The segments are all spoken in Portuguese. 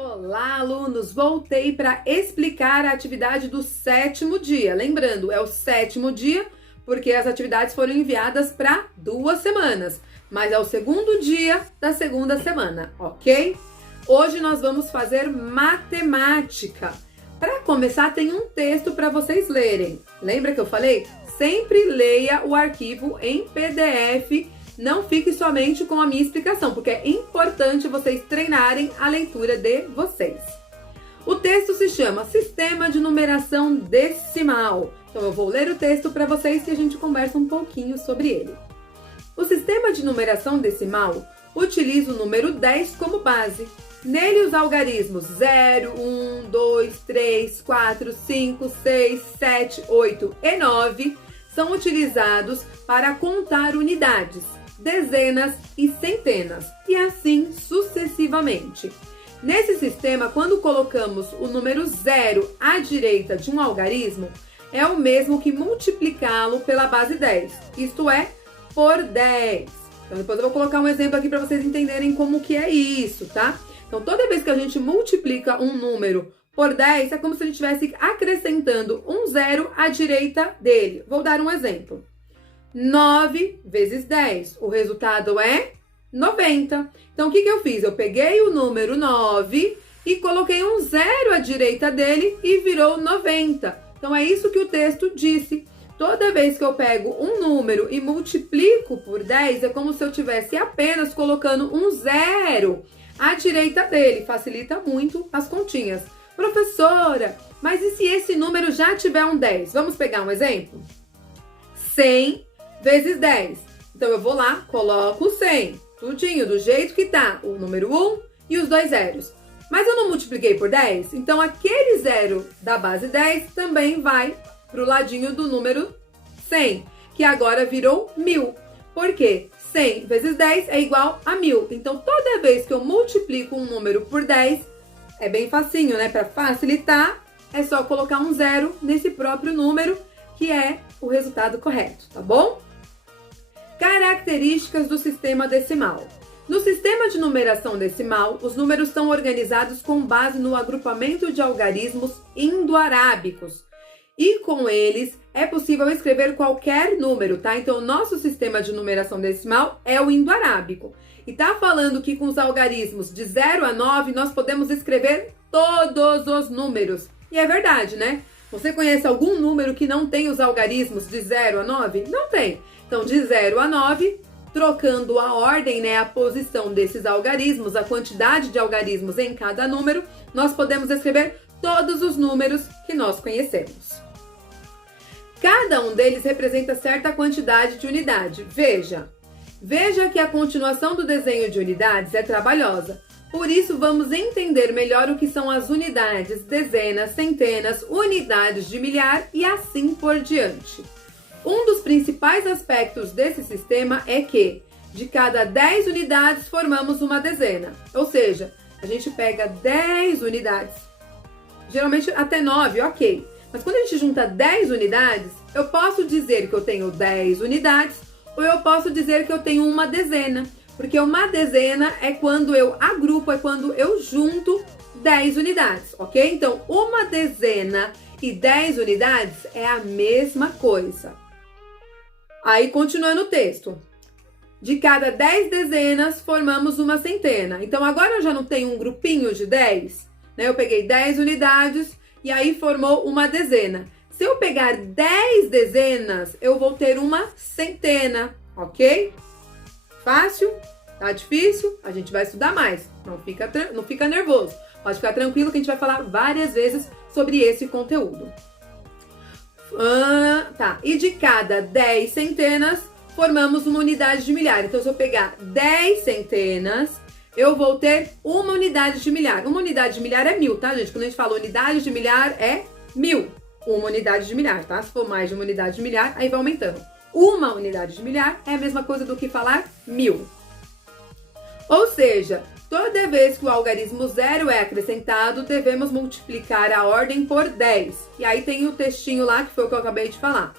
Olá, alunos! Voltei para explicar a atividade do 7º dia. Lembrando, é o 7º dia porque as atividades foram enviadas para 2 semanas, mas é o 2º dia da 2ª semana, ok? Hoje nós vamos fazer matemática. Para começar, tem um texto para vocês lerem. Lembra que eu falei? Sempre leia o arquivo em PDF. Não fique somente com a minha explicação, porque é importante vocês treinarem a leitura de vocês. O texto se chama Sistema de Numeração Decimal. Então eu vou ler o texto para vocês e a gente conversa um pouquinho sobre ele. O sistema de numeração decimal utiliza o número 10 como base. Nele os algarismos 0, 1, 2, 3, 4, 5, 6, 7, 8 e 9 são utilizados para contar unidades, dezenas e centenas, e assim sucessivamente. Nesse sistema, quando colocamos o número 0 à direita de um algarismo, é o mesmo que multiplicá-lo pela base 10, isto é, por 10. Então depois eu vou colocar um exemplo aqui para vocês entenderem como que é isso, tá? Então toda vez que a gente multiplica um número por 10, é como se a gente estivesse acrescentando um 0 à direita dele. Vou dar um exemplo. 9 vezes 10, o resultado é 90. Então, o que eu fiz? Eu peguei o número 9 e coloquei um 0 à direita dele e virou 90. Então, é isso que o texto disse. Toda vez que eu pego um número e multiplico por 10, é como se eu estivesse apenas colocando um 0 à direita dele. Facilita muito as continhas. Professora, mas e se esse número já tiver um 10? Vamos pegar um exemplo? 100 vezes 10. Então, eu vou lá, coloco o 100, tudinho, do jeito que tá, o número 1 e os 2 zeros. Mas eu não multipliquei por 10, então aquele 0 da base 10 também vai pro ladinho do número 100, que agora virou 1000. Por quê? 100 vezes 10 é igual a 1000. Então, toda vez que eu multiplico um número por 10, é bem facinho, né? Para facilitar, é só colocar um 0 nesse próprio número, que é o resultado correto, tá bom? Características do sistema decimal. No sistema de numeração decimal, os números são organizados com base no agrupamento de algarismos indo-arábicos. E com eles é possível escrever qualquer número, tá? Então, o nosso sistema de numeração decimal é o indo-arábico. E tá falando que com os algarismos de 0 a 9, nós podemos escrever todos os números. E é verdade, né? Você conhece algum número que não tem os algarismos de 0 a 9? Não tem. Então, de 0 a 9, trocando a ordem, né, a posição desses algarismos, a quantidade de algarismos em cada número, nós podemos escrever todos os números que nós conhecemos. Cada um deles representa certa quantidade de unidade. Veja que a continuação do desenho de unidades é trabalhosa. Por isso, vamos entender melhor o que são as unidades, dezenas, centenas, unidades de milhar e assim por diante. Um dos principais aspectos desse sistema é que, de cada 10 unidades, formamos uma dezena. Ou seja, a gente pega 10 unidades, geralmente até 9, ok. Mas quando a gente junta 10 unidades, eu posso dizer que eu tenho 10 unidades ou eu posso dizer que eu tenho uma dezena. Porque uma dezena é quando eu agrupo, é quando eu junto 10 unidades, ok? Então, uma dezena e 10 unidades é a mesma coisa. Aí, continuando o texto. De cada 10 dezenas, formamos uma centena. Então, agora eu já não tenho um grupinho de 10, né? Eu peguei 10 unidades e aí formou uma dezena. Se eu pegar 10 dezenas, eu vou ter uma centena, ok? Fácil? Tá difícil? A gente vai estudar mais. Não fica nervoso. Pode ficar tranquilo que a gente vai falar várias vezes sobre esse conteúdo. Tá. E de cada 10 centenas, formamos uma unidade de milhar. Então, se eu pegar 10 centenas, eu vou ter uma unidade de milhar. Uma unidade de milhar é 1000, tá, gente? Quando a gente fala unidade de milhar, é 1000. Uma unidade de milhar, tá? Se for mais de uma unidade de milhar, aí vai aumentando. Uma unidade de milhar é a mesma coisa do que falar 1000. Ou seja, toda vez que o algarismo 0 é acrescentado, devemos multiplicar a ordem por 10. E aí tem o textinho lá, que foi o que eu acabei de falar.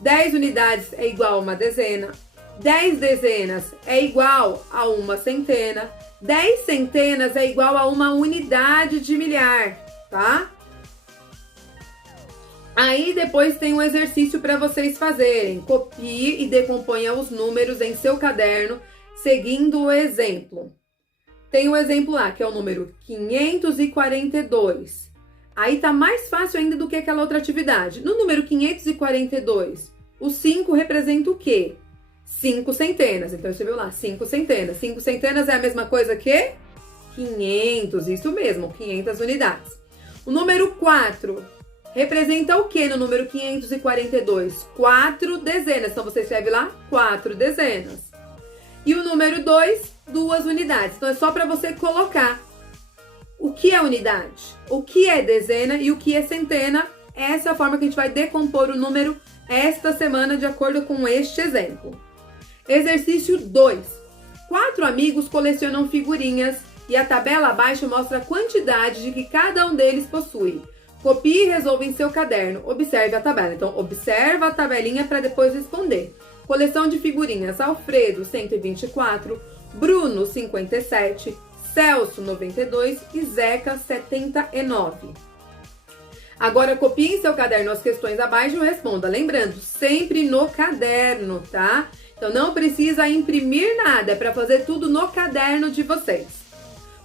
10 unidades é igual a uma dezena. 10 dezenas é igual a uma centena. 10 centenas é igual a uma unidade de milhar, tá? Aí depois tem um exercício para vocês fazerem. Copie e decomponha os números em seu caderno, seguindo o exemplo. Tem um exemplo lá, que é o número 542. Aí tá mais fácil ainda do que aquela outra atividade. No número 542, o 5 representa o quê? 5 centenas. Então, você viu lá, 5 centenas. 5 centenas é a mesma coisa que 500. Isso mesmo, 500 unidades. O número 4 representa o que no número 542? 4 dezenas. Então, você escreve lá 4 dezenas. E o número 2, 2 unidades. Então, é só para você colocar o que é unidade, o que é dezena e o que é centena. Essa é a forma que a gente vai decompor o número esta semana de acordo com este exemplo. Exercício 2. 4 amigos colecionam figurinhas e a tabela abaixo mostra a quantidade de que cada um deles possui. Copie e resolva em seu caderno. Observe a tabela. Então, observa a tabelinha para depois responder. Coleção de figurinhas: Alfredo, 124, Bruno, 57, Celso, 92 e Zeca, 79. Agora, copie em seu caderno as questões abaixo e responda. Lembrando, sempre no caderno, tá? Então, não precisa imprimir nada, é para fazer tudo no caderno de vocês.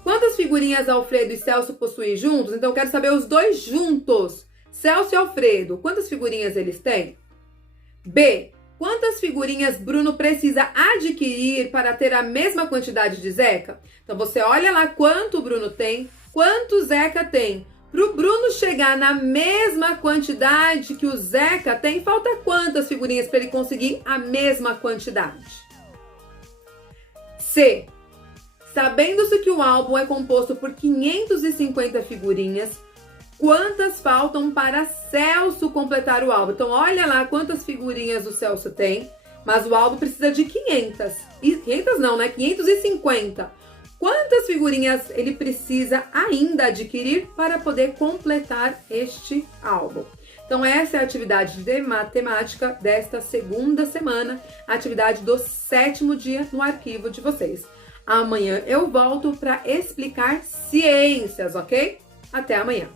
Quantas figurinhas Alfredo e Celso possuem juntos? Então, eu quero saber os dois juntos. Celso e Alfredo, quantas figurinhas eles têm? B. Quantas figurinhas Bruno precisa adquirir para ter a mesma quantidade de Zeca? Então, você olha lá quanto o Bruno tem, quanto o Zeca tem. Para o Bruno chegar na mesma quantidade que o Zeca tem, falta quantas figurinhas para ele conseguir a mesma quantidade? C. Sabendo-se que o álbum é composto por 550 figurinhas, quantas faltam para Celso completar o álbum? Então, olha lá quantas figurinhas o Celso tem, mas o álbum precisa de 500. 500 não, né? 550. Quantas figurinhas ele precisa ainda adquirir para poder completar este álbum? Então, essa é a atividade de matemática desta segunda semana, a atividade do 7º dia no arquivo de vocês. Amanhã eu volto para explicar ciências, ok? Até amanhã!